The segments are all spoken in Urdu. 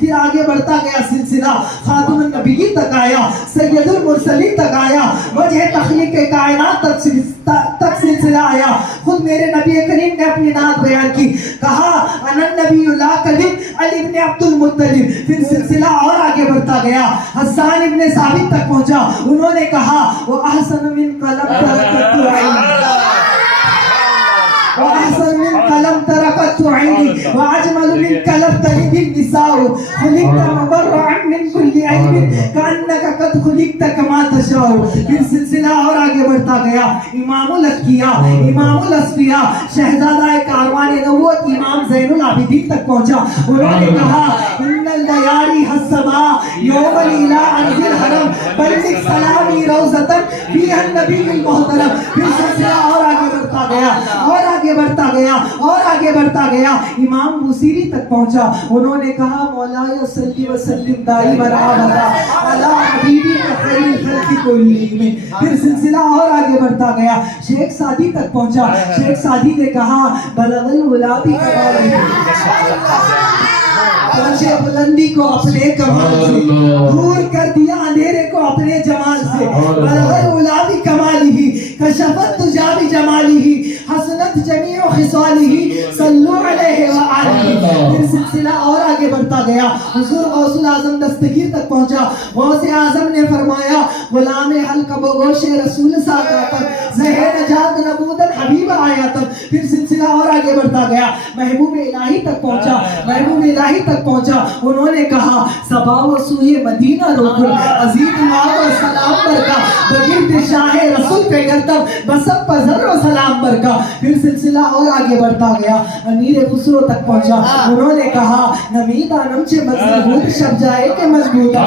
پھر آگے بڑھتا گیا سلسلہ، خاتم النبی تک آیا، سید المرسلین تک آیا، وجہ تخلیق کائنات تک سلسلہ آیا. خود میرے نبی کریم نے اپنی نعت بیان کی، کہا انا النبی لا کذب علی ابن عبد المطلب. پھر سلسلہ اور آگے بڑھتا گیا، حسان ابن ثابت تک پہنچا. انہوں نے کہا وہ احسن من قلم ترکت عینی، وأحسن من قلم تركت عيني، وأجمل من قلم تلد النساء، خلقت مبرعا من كل عيب كأنك قد خلقت كما تشاء. پھر سلسلہ اور آگے بڑھتا گیا. امام الاتقیاء، امام الاصفیاء، شہزادہ کاروان نبوت امام زین العابدین تک پہنچا. انہوں نے کہا ان اللیالی السماء یوم الى ارض الحرم بلغ سلامی روضۃ فیہا النبی المحترم. پھر سلسلہ اور آگے بڑھتا گیا، اور آگے بڑھتا گیا، اور آگے بڑھتا گیا. امام بوصیری تک پہنچا. انہوں نے کہا مولاي صلی وسلم دائما ابدا علی حبیبک خیر الخلق کلہم. پھر سلسلہ اور آگے بڑھتا گیا. شیخ سعدی تک پہنچا. شیخ سعدی نے کہا بلغ الولا بکمالہ، پہنچے بلندی کو اپنے کمال سے، دور کر دیا اندھیرے کو اپنے جمال سے. بلغ الولا بکمالہ کشفت تجا بجمالہ حسنت جمیع خصالہ صلو علیہ وآلہ. پھر سلسلہ اور آگے بڑھتا گیا. حضور غوث الاعظم دستگیر تک پہنچا. غوث اعظم نے فرمایا غلام حلقہ بگوش رسول ساقاتم زہر نجات نبودن حبیب آیاتم. پھر سلسلہ اور آگے بڑھتا گیا. محبوب الہی تک پہنچا. محبوب الہی تک پہنچا. انہوں نے کہا صبا و سوئے مدینہ روکن عزیز ماں و سلام برکا بگرد شاہ رسول پہ گردم بسب پزر و سلام برکا. پھر سلسلہ اور آگے بڑھتا گیا. امیر خسرو تک پہنچا. انہوں نے کہا نمیدہ نمچے مضبوط شب جائے کہ مضبوطہ،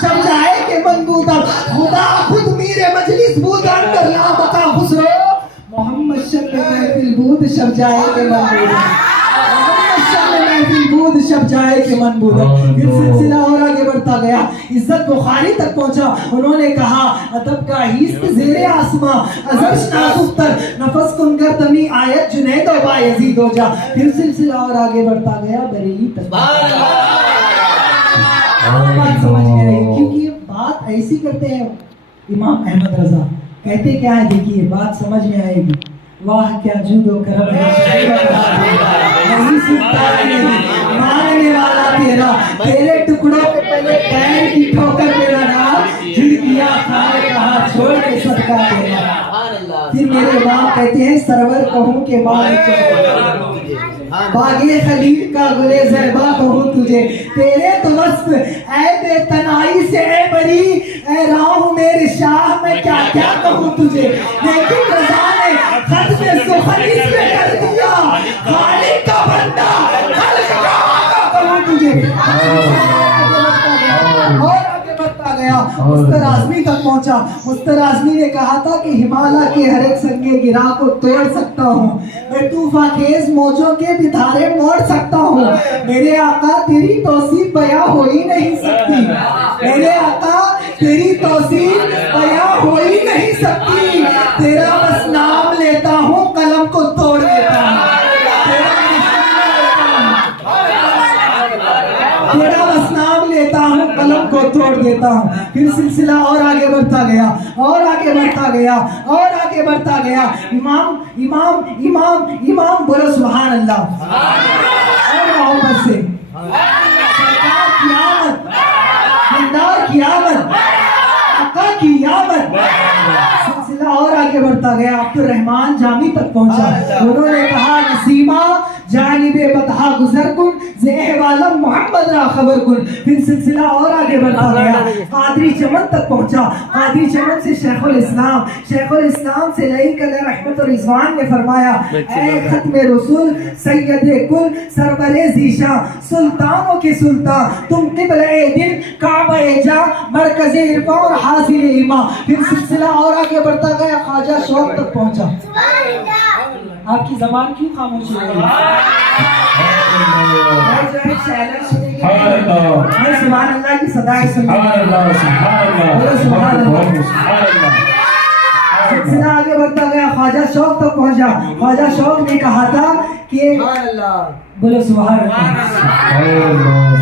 شب جائے کہ مضبوطہ، خدا خود میرے مجلس بودا اندر لا بقا خسرو محمد شب محفل بود شب جائے کہ مضبوطہ، بود شب جائے کہ من بودا. پھر سلسلہ اور آگے بڑھتا گیا. عزت بخاری تک پہنچا. انہوں نے کہا ادب کا ہیست زیر آسماں ازرش نازفتر نفس کن گردمی آیت جنید و بایزید ہو جا. پھر سلسلہ اور آگے بڑھتا گیا بریلی تک. بات سمجھ میں آئی کیونکہ یہ بات ایسی کرتے ہیں امام احمد رضا کہتے کیا ہے، دیکھیے بات سمجھ میں آئے گی. واہ کیا جود و کرم ہے، نہیں سکتا ماننے والا تیرا، تیرے ٹکڑوں پہ پہلے پیر کی ٹھوکر میرا نام کھڑکیاں کھائے کہا چھوڑ کے صدقہ تیرا. پھر میرے امام کہتے ہیں سرور کہوں کہ باغِ خلیل کا گلے زیبا کہوں تجھے، تیرے تو وصف اے بے تنائی سے اے بری، اے راہ میرے شاہ میں کیا کیا کہوں تجھے. لیکن رضا نے ختم سخن اس میں کر دیا، خالق کا بندہ خلق کا آقا کہوں تجھے. اور آگے بڑھتا گیا. مستر اعظمی تک پہنچا. مستر اعظمی نے کہا تھا کہ ہمالیہ کے ہر ایک سنگے گرا کو توڑ سکتا ہوں، میں طوفان خیز موجوں کے بھی دھارے موڑ سکتا ہوں. میرے آقا تیری توصیف بیاں ہو ہی نہیں سکتی، میرے آقا تیری توصیف بیاں ہو ہی نہیں سکتی. تیرا بس نام لیتا ہوں قلم کو توڑ دیتا ہوں، تیرا بس نام لیتا ہوں قلم کو توڑ دیتا ہوں. پھر سلسلہ اور آگے بڑھتا گیا، اور آگے بڑھتا گیا، اور آگے بڑھتا گیا. امام امام امام امام بولو سبحان اللہ. اور محبت سے سرکار کی آمد، دلدار کی آمد، آقا کی آمد. سلسلہ اور آگے بڑھتا گیا. عبدالرحمن جامی تک پہنچا. انہوں نے کہا نسیمہ جانب بطحا گزر کن زہوالم محمد را خبر کن. پھر سلسلہ اور آگے بڑھتا گیا. قادری چمن تک پہنچا. قادری چمن سے شیخ الاسلام، شیخ الاسلام سے لعیق علیہ رحمت و رضوان نے فرمایا اے ختم رسول سید کل سرور ذیشاں سلطانوں کے سلطان، تم قبلہ دل کعبہ جا مرکز عرفان اور حاضر ایمان. پھر سلسلہ اور آگے بڑھتا گیا. خواجہ شوق تک پہنچا. آپ کی زبان کیوں خاموش ہو گئی؟ میں سبحان اللہ کی صدائے سنوں. سلسلہ آگے بڑھتا گیا. خواجہ شوق تک پہنچا. خواجہ شوق نے کہا تھا کہ بولو سبحان اللہ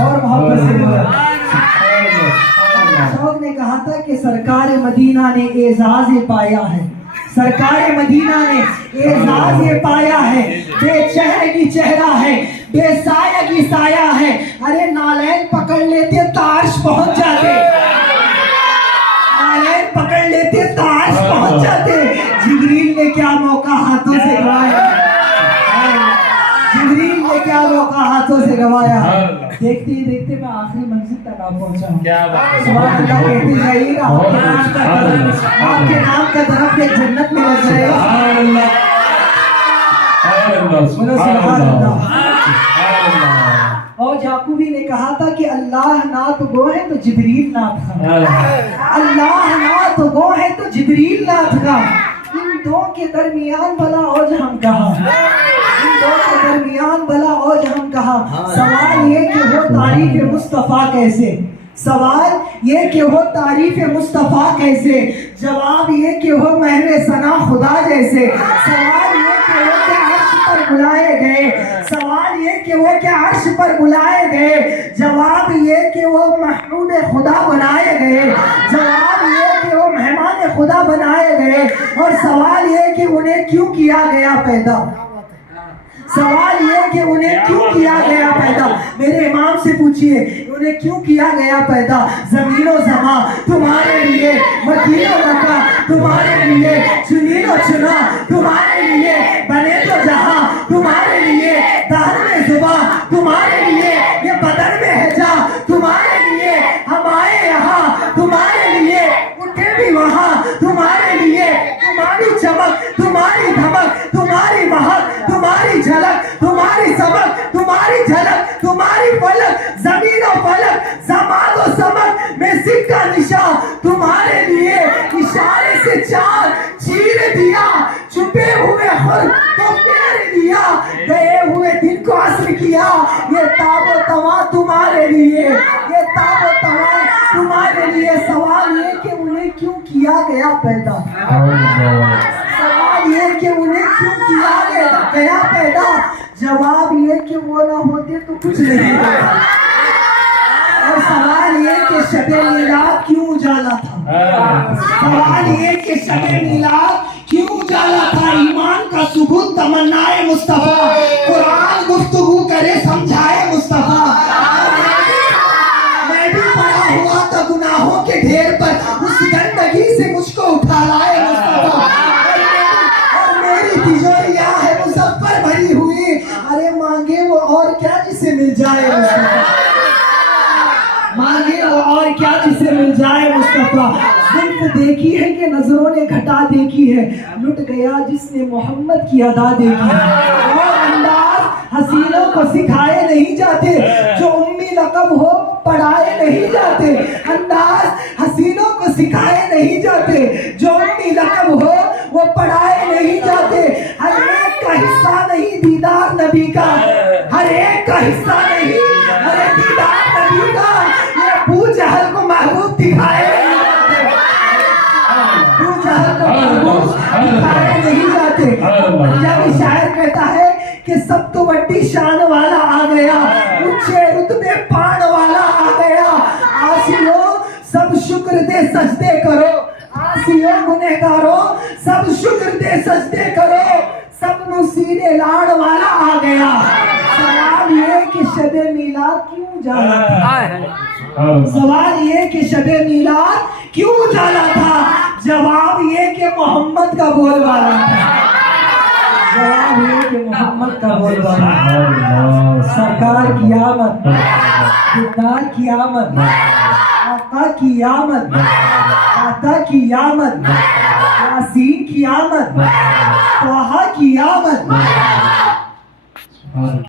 اور محبت سے بولو۔ شوق نے کہا تھا کہ سرکار مدینہ نے اعزاز پایا ہے، سرکار مدینہ نے اعزاز پایا ہے، بے چہرے کی چہرہ ہے، بے سایہ کی سایہ ہے، ارے نالین پکڑ لیتے تارش پہنچ جاتے، نالین پکڑ لیتے تارش پہنچ جاتے۔ جبریل نے کیا موقع ہاتھوں سے گوایا، جبریل نے کیا موقع ہاتھوں سے گوایا۔ دیکھتے ہی دیکھتے میں آخری منزل تک آ پہنچا ہوں۔ سبحان اللہ کہتے جائیے گا، آپ کے نام کا درخت ایک جنت میں لگ جائے گا۔ سبحان اللہ۔ اور یعقوبی نے کہا تھا کہ اللہ نہ تو وہ ہے تو جبریل نہ تھا، اللہ نہ تو وہ ہے تو جبریل نہ تھا، ان دو کے درمیان بلا اوج ہم کہا، ان دو کے درمیان بلا اوج ہم کہا۔ سوال یہ کہ وہ تعریف مصطفیٰ کیسے، سوال یہ کہ وہ تعریف مصطفیٰ کیسے، جواب یہ کہ وہ محو ثنا خدا جیسے، سوال یہ کہ وہ کیا عرش پر بلائے گئے، سوال یہ کہ وہ کیا عرش پر بلائے گئے، جواب یہ کہ وہ محمود خدا بنائے گئے، جواب یہ کہ وہ مہمان خدا بنائے گئے، اور سوال یہ کہ انہیں کیوں کیا گیا پیدا، سوال یہ کہ انہیں کیوں کیا گیا پیدا۔ میرے امام سے پوچھئے انہیں کیوں کیا گیا پیدا۔ زمین و زمان تمہارے لیے، مکین و مکہ تمہارے لیے، چنین و چنا تمہارے لیے، بنے تو جہاں تمہارے لیے، دہر میں زباں تمہارے لیے، یہ بدر میں ہے جا تمہارے لیے، ہم آئے یہاں تمہارے لیے، اٹھے بھی وہاں تمہارے لیے، تمہاری چمک تمہاری دھمک تمہاری مہک تمہاری جھلک تمہاری سبق تمہاری جھلک تمہاری فلک، زمین و فلک زمان و سمک میں سکہ نشان تمہارے لیے، اشارے سے چاند چیر دیا، چھپے ہوئے خود کو پھیر لیا، گئے ہوئے دن کو عصر کیا، یہ تاب و تواں تمہارے لیے، یہ تاب و تواں تمہارے لیے۔ سوال یہ کہ انہیں کیوں کیا گیا پیدا، سوال یہ کہ انہیں کیوں کیا گیا پیدا، جواب یہ کہ وہ نہ ہوتے تو کچھ نہیں ہوتا، اور سوال یہ کہ شب میلاد کیوں اجالا تھا، سوال یہ کہ شب میلاد کیوں اجالا تھا۔ ایمان کا ثبوت تمنائے مصطفیٰ، قرآن گفتگو کرے سمجھائے مصطفیٰ، میں بھی پڑا ہوا تھا گناہوں کے ڈھیر پر، اس گندگی سے مجھ کو اٹھا لائے مصطفیٰ، اور میری تجوریاں ہے مظفر بھری ہوئی، ارے مانگے وہ اور کیا جسے مل جائے مصطفیٰ، مانگے وہ اور کیا جسے مل جائے مصطفیٰ۔ زلف دیکھی ہے کہ نظروں نے گھٹا دیکھی ہے، لٹ گیا جس نے محمد کی ادا دیکھی ہے، اور انداز حسینوں کو سکھائے نہیں جاتے، جو امی لقب ہو پڑھائے نہیں جاتے، انداز حسینوں کو سکھائے نہیں جاتے، جو امی لقب ہو وہ پڑھائے نہیں جاتے۔ ہر ایک کا حصہ نہیں دیدار نبی کا، ہر ایک کا حصہ نہیں ارے دیدار نبی کا، یہ ابو جہل کو محبوب دکھائے نہیں جاتے، ابو جہل کو محبوب دکھائے نہیں جاتے۔ پنجابی شاعر کہتا ہے کہ سب تو بڑی شان والا آ گیا، اونچے رتبے پان والا آ گیا، آسیوں سب شکر دے سجدے کرو، آسیوں گنہگاروں سب شکر دے سجدے کرو، سب نصیب لاڑ والا آ گیا۔ سوال یہ کہ شب میلاد کیوں اجالا تھا، سوال یہ کہ شب میلاد کیوں اجالا تھا، جواب یہ کہ محمد کا بول والا تھا، جواب یہ کہ محمد کا بول والا تھا۔ سرکار کی آمد، دیدار کی آمد، آقا کی آمد، آتا کی آمد، یاسین کی آمد، طٰہٰ کی آمد۔